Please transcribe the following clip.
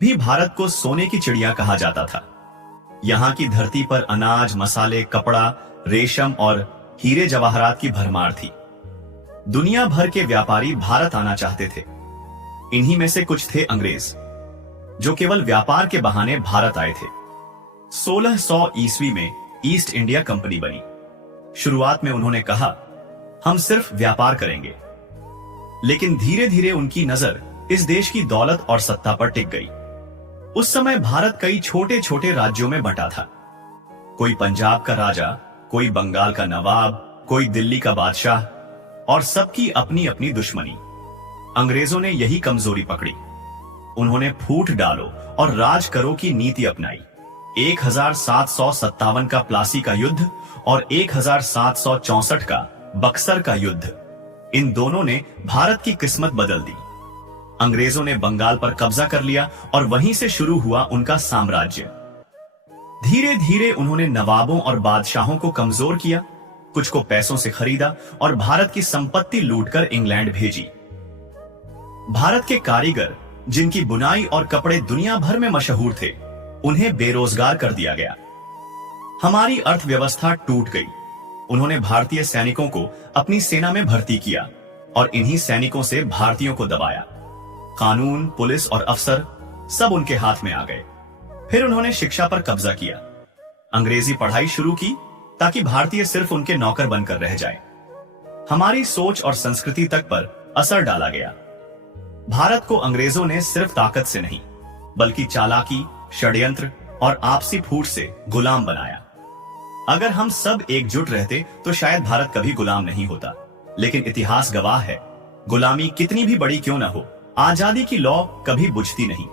भी भारत को सोने की चिड़िया कहा जाता था। यहाँ की धरती पर अनाज, मसाले, कपड़ा, रेशम और हीरे जवाहरात की भरमार थी। दुनिया भर के व्यापारी भारत आना चाहते थे। इन्हीं में से कुछ थे अंग्रेज, जो केवल व्यापार के बहाने भारत आए थे। 1600 ईस्वी में ईस्ट इंडिया कंपनी बनी। शुरुआत में उन्होंने कहा, हम सिर्फ व्यापार करेंगे, लेकिन धीरे धीरे उनकी नजर इस देश की दौलत और सत्ता पर टिक गई। उस समय भारत कई छोटे छोटे राज्यों में बंटा था। कोई पंजाब का राजा, कोई बंगाल का नवाब, कोई दिल्ली का बादशाह, और सबकी अपनी अपनी दुश्मनी। अंग्रेजों ने यही कमजोरी पकड़ी। उन्होंने फूट डालो और राज करो की नीति अपनाई। 1757 का प्लासी का युद्ध और 1764 का बक्सर का युद्ध, इन दोनों ने भारत की किस्मत बदल दी। अंग्रेजों ने बंगाल पर कब्जा कर लिया और वहीं से शुरू हुआ उनका साम्राज्य। धीरे धीरे उन्होंने नवाबों और बादशाहों को कमजोर किया, कुछ को पैसों से खरीदा और भारत की संपत्ति लूटकर इंग्लैंड भेजी। भारत के कारीगर, जिनकी बुनाई और कपड़े दुनिया भर में मशहूर थे, उन्हें बेरोजगार कर दिया गया। हमारी अर्थव्यवस्था टूट गई। उन्होंने भारतीय सैनिकों को अपनी सेना में भर्ती किया और इन्हीं सैनिकों से भारतीयों को दबाया। कानून, पुलिस और अफसर सब उनके हाथ में आ गए। फिर उन्होंने शिक्षा पर कब्जा किया। अंग्रेजी पढ़ाई शुरू की ताकि भारतीय सिर्फ उनके नौकर बनकर रह जाए। हमारी सोच और संस्कृति तक पर असर डाला गया। भारत को अंग्रेजों ने सिर्फ ताकत से नहीं, बल्कि चालाकी, षड्यंत्र और आपसी फूट से गुलाम बनाया। अगर हम सब एकजुट रहते तो शायद भारत कभी गुलाम नहीं होता। लेकिन इतिहास गवाह है, गुलामी कितनी भी बड़ी क्यों न हो, आजादी की लौ कभी बुझती नहीं।